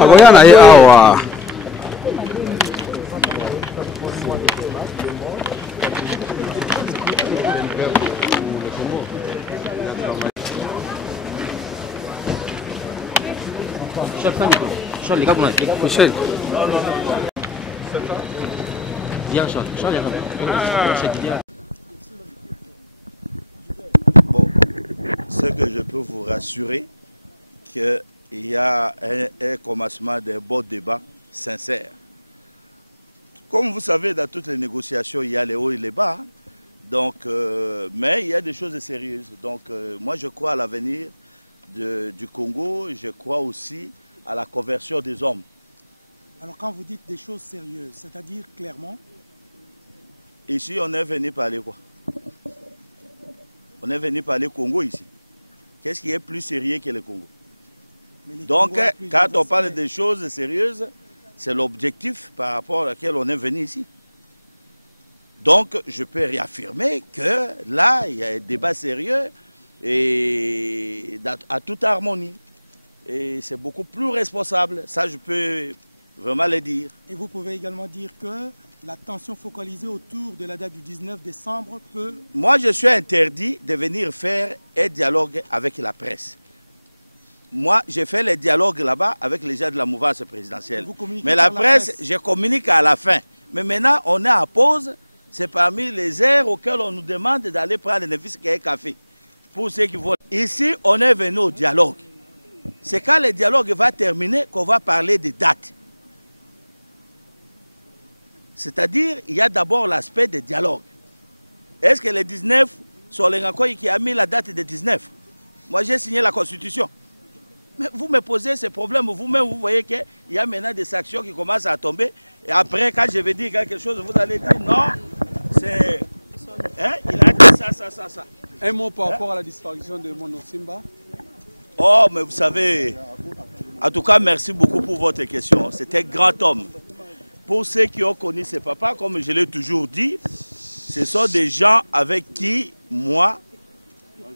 Agoya na ye awa. Michel. Bon, ce que je peux vous rassurer, qu'il y a un commencement d'un bon débat sincère. Comme vous savez, dans toutes les négociations, il y a les hauts et les bas. Donc, mais il y a des choses sérieuses. Donc, moi, je crois à l'avenir du Congo. Je crois aussi à la conversion des hommes. Alors, quand vous dites des choses sérieuses, c'est-à-dire clairement? Ici, on est venu parler quoi? On est venu parler Congo ici. Qu'est-ce qui est plus sérieux que le Congo? Donc, quand on parle des choses sérieuses, c'est l'objectif par rapport auquel on est venu ici. Donc, je peux réaffirmer que là, il y a un débat sérieux et à toute harmonie. Et c'est beaucoup plus responsable. Ça, je peux vraiment le dire. Et vous pouvez également dire que la tension focalisée autour de la date du 19 décembre peut... Moi, je suis interdit de venir faire un dialogue avec la presse. Moi, j'ai fait les dialogues là-bas avec les gens de la mouvance présidentielle. Mais la presse, je communique à la fin. Mais maintenant, on est à pause. C'est parmi les heures auxquelles on nous demande d'aller prendre un café. Pour ceux qui veulent. Ici, on est venu au dialogue. C'est quand le dialogue va terminer qu'on va parler des dates. C'est-à-dire, il y a d'abord l'aspect des dialogues. Est-ce que le 19, Solengakoy qui a mis la date de 19? Moi, j'ai signé la Constitution. Mais vous me posez ces problèmes, vous-même, vous voyez qu'il y a maintenant des sanctions qui commencent à tomber. Et après, quand je vais dire quelque chose, vous allez dire non, c'est... Hein? Il a dit ça. Un mot par rapport à la disparition de Mondo Simba. Oh, mais vous savez, en tout cas, merci beaucoup pour votre question. C'est un grand homme. Pour ceux qui ont connu ses papas, comme je l'ai toujours dit, ce sont des gens avec qui, moi,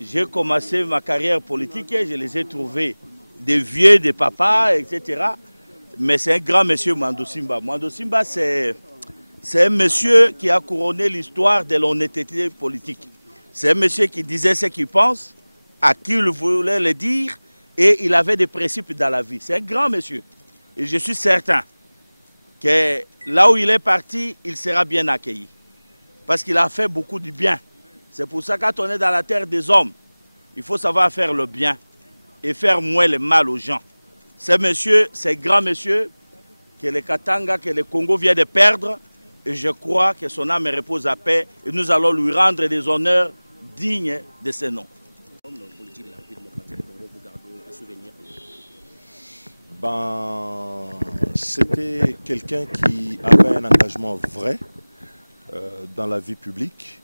j'ai commencé ma carrière politique et je les ai trouvés des vieux, des papas, etc. Mais c'est un grand monsieur, Mondo Simba. Mondo Simba, c'est un monsieur qui a couronné l'histoire de l'honnêteté politique. C'est un monsieur qui disait ce qu'il pense, à qui il voulait le dire, et il avait des principes dans la vie. C'est un grand monsieur. Et je suis certain que là où il est parti, il sera bien accueilli. Parce qu'il a fait beaucoup de bien. C'est pour ça que quand on est dans la terre des hommes, il faut savoir faire le bien et faire moins le mal aux gens. Ce monsieur, c'est grand monsieur que le Katanga, que le Congo vient de perdre. Et je crois que son âme repose à paix et nous allons lui rendre des honneurs dignes de ce nom. C'était quelqu'un qui avait un engagement vrai dans la vie publique,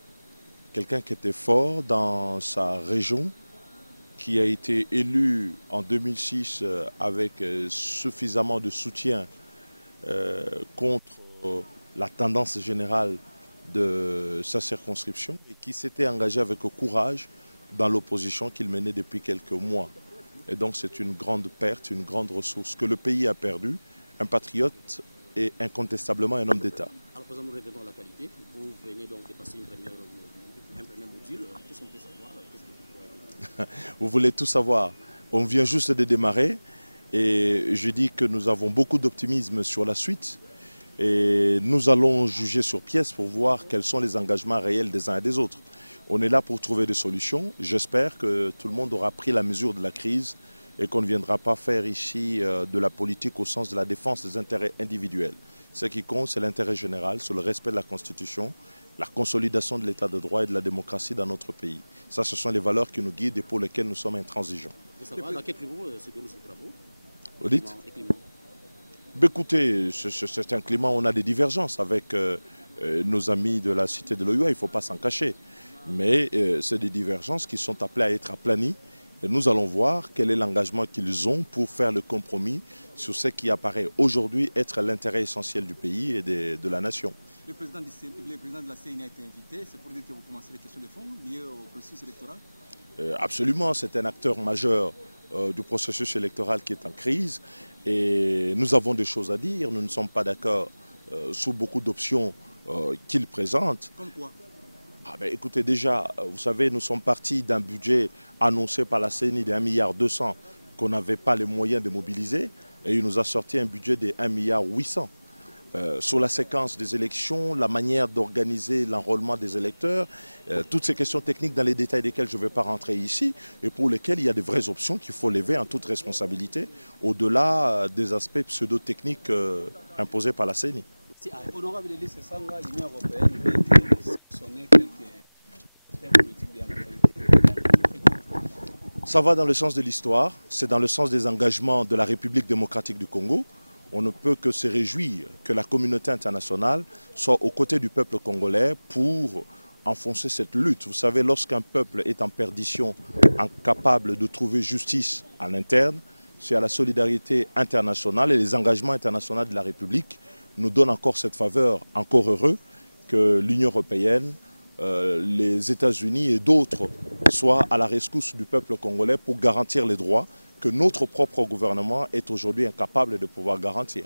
quelqu'un qui était fort dans sa région, qui a été élu en 2006 avec suffisamment de soutien contre la tendance générale de sa circonscription et qui s'était engagé avec courage dans l'opposition qu'il menait depuis quelques mois. Et donc c'est une grande perte, une grande ressource que le pays a perdue. Un patriote et incontestablement un homme d'État. Alors, présent, nous revenons à l'actualité. Vous venez donc de passer un premier module. Qu'est-ce qu'on peut savoir? Vous voulez tout savoir? On vient juste de démarrer et je dis que nous avons beaucoup d'optimisme sur la suite. Et nous allons juger sur pièce pour voir quels sont les engagements réels des uns et des autres. On est là pour trouver des solutions. J'espère que tout le monde aura pris la mesure de la crise et qu'on ne viendra pas faire ici de la politique au sens de la défense des intérêts individuels. Ce qui compte, c'est l'intérêt général, c'est le respect de la Constitution, la consolidation de l'état de droit et de la démocratie dans notre pays. Ça, ce sont les valeurs qui nous guident et pour lesquelles nous sommes intransigeants. Et ça va, dans quel climat se déroulent ces travaux? Vous dites? Écoutez, c'est un climat où on a des divergences avec nos amis de la cité de l'OUA, il ne faut pas s'en cacher. Mais c'est des divergences qui sont appelées à être aplanies Et nous allons voir quel est l'engagement qu'ils ont pour faire le compromis sur ce qui apparaît aujourd'hui être l'intérêt essentiel du pays et de la nation. Le président de la CENI a été invité, c'est pour dire que vous commencez les questions de fond liées au processus électoral? Absolument, c'est un acteur majeur du processus électoral qui est en crise et nous avons des choses à dire. Nous ne sommes pas d'accord sur beaucoup d'options qu'il présente. Comme quoi? Écoutez, déjà, vous savez, nous sommes partis d'un budget annoncé par la CENI de 1,2 milliard qu'on n'avait pas les moyens de mobiliser et il nous a sorti un budget de 1,8 milliard. Sur la séquence des élections, la manière d'organiser l'enrôlement des électeurs, toutes ces questions techniques dans les détails desquelles je ne vais pas rentrer ici et pour lesquelles il y a de vraies options qu'il faut lever en toute responsabilité au-delà des aspects pseudo-techniques imposés par la CENI. Honorable Delis Sanga, l'Union européenne va être sanctionnée quelques politiques de. Ça va dans le sens de l'histoire, c'est dans le sens des engagements de la République démocratique du Congo. On ne peut que se réjouir que la communauté internationale soit aux côtés du peuple congolais pour enfoncer cette lutte. Vous savez, lorsqu'un peuple est en perdition, incapable de trouver justice en interne, c'est à la solidarité internationale et les engagements internationaux de la République nous donnent encore cette faveur, encore heureux que l'Union européenne, les États-Unis et d'autres soient à la rescousse du peuple congolais pour garantir les droits que notre propre gouvernement est aujourd'hui incapable de pouvoir garantir.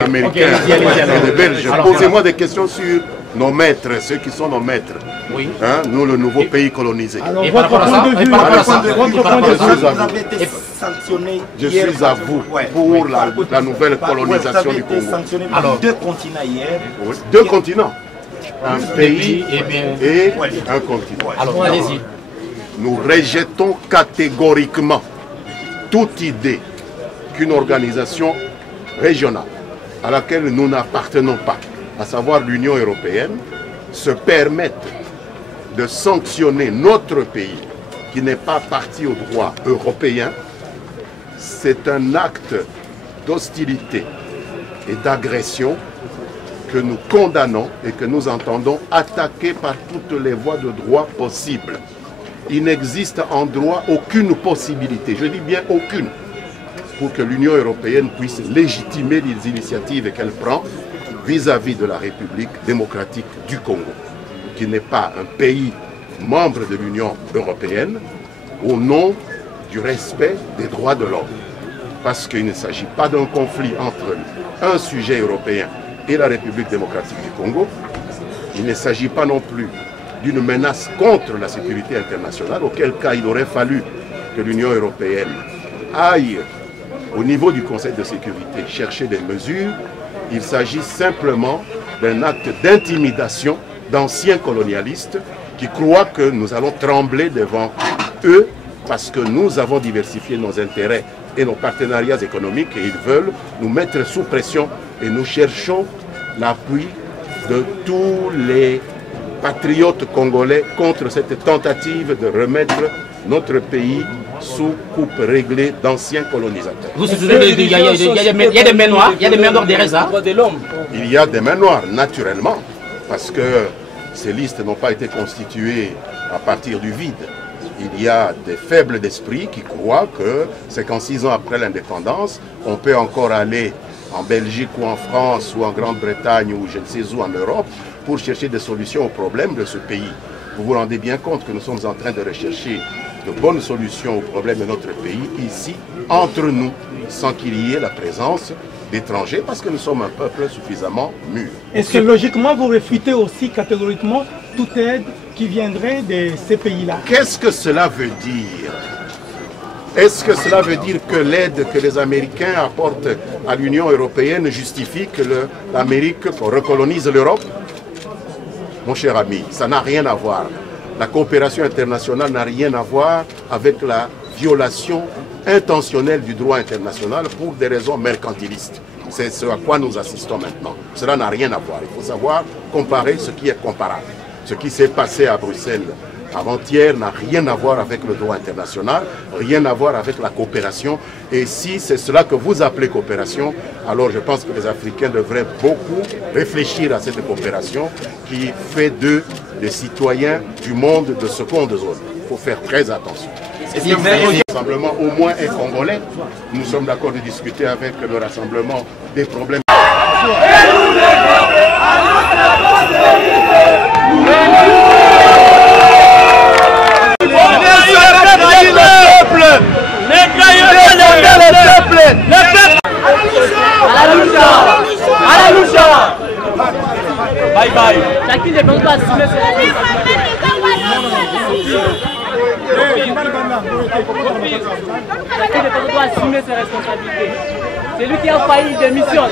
Américains et les Belges, posez-moi des questions sur nos maîtres, ceux qui sont nos maîtres. Oui. Hein, nous, le nouveau pays colonisé. Alors, votre point de vue, vous avez été sanctionné. Je suis à vous pour la nouvelle colonisation du Congo. Alors, 2 continents hier. Oui. 2 continents. Un pays et un continent. Alors, allez-y. Nous rejetons catégoriquement toute idée qu'une organisation régionale à laquelle nous n'appartenons pas, à savoir l'Union européenne, se permette de sanctionner notre pays qui n'est pas parti au droit européen. C'est un acte d'hostilité et d'agression que nous condamnons et que nous entendons attaquer par toutes les voies de droit possibles. Il n'existe en droit aucune possibilité, je dis bien aucune, pour que l'Union européenne puisse légitimer les initiatives qu'elle prend vis-à-vis de la République démocratique du Congo, qui n'est pas un pays membre de l'Union européenne, au nom du respect des droits de l'homme. Parce qu'il ne s'agit pas d'un conflit entre un sujet européen et la République démocratique du Congo. Il ne s'agit pas non plus d'une menace contre la sécurité internationale, auquel cas il aurait fallu que l'Union européenne aille au niveau du Conseil de sécurité chercher des mesures. Il s'agit simplement d'un acte d'intimidation d'anciens colonialistes qui croient que nous allons trembler devant eux parce que nous avons diversifié nos intérêts et nos partenariats économiques et ils veulent nous mettre sous pression et nous cherchons l'appui de tous les patriotes congolais contre cette tentative de remettre notre pays sous coupe réglée d'anciens colonisateurs. Vous savez, il y a des mains noires, il y a des mains noires derrière ça. Il y a des mains noires, naturellement, parce que ces listes n'ont pas été constituées à partir du vide. Il y a des faibles d'esprit qui croient que 56 ans après l'indépendance, on peut encore aller en Belgique ou en France ou en Grande-Bretagne ou je ne sais où en Europe pour chercher des solutions aux problèmes de ce pays. Vous vous rendez bien compte que nous sommes en train de rechercher de bonnes solutions aux problèmes de notre pays ici, entre nous, sans qu'il y ait la présence d'étrangers, parce que nous sommes un peuple suffisamment mûr. Est-ce que logiquement vous réfutez aussi catégoriquement toute aide qui viendrait de ces pays-là? Qu'est-ce que cela veut dire? Est-ce que cela veut dire que l'aide que les Américains apportent à l'Union européenne justifie que l'Amérique recolonise l'Europe? Mon cher ami, ça n'a rien à voir. La coopération internationale n'a rien à voir avec la violation intentionnelle du droit international pour des raisons mercantilistes. C'est ce à quoi nous assistons maintenant. Cela n'a rien à voir. Il faut savoir comparer ce qui est comparable. Ce qui s'est passé à Bruxelles avant-hier n'a rien à voir avec le droit international, rien à voir avec la coopération. Et si c'est cela que vous appelez coopération, alors je pense que les Africains devraient beaucoup réfléchir à cette coopération qui fait d'eux des citoyens du monde de seconde zone. Il faut faire très attention. Le rassemblement au moins est congolais. Nous sommes d'accord de discuter avec le rassemblement des problèmes. Bye bye. Chacun ne peut pas assumer ses responsabilités. C'est lui qui a failli, il démissionne.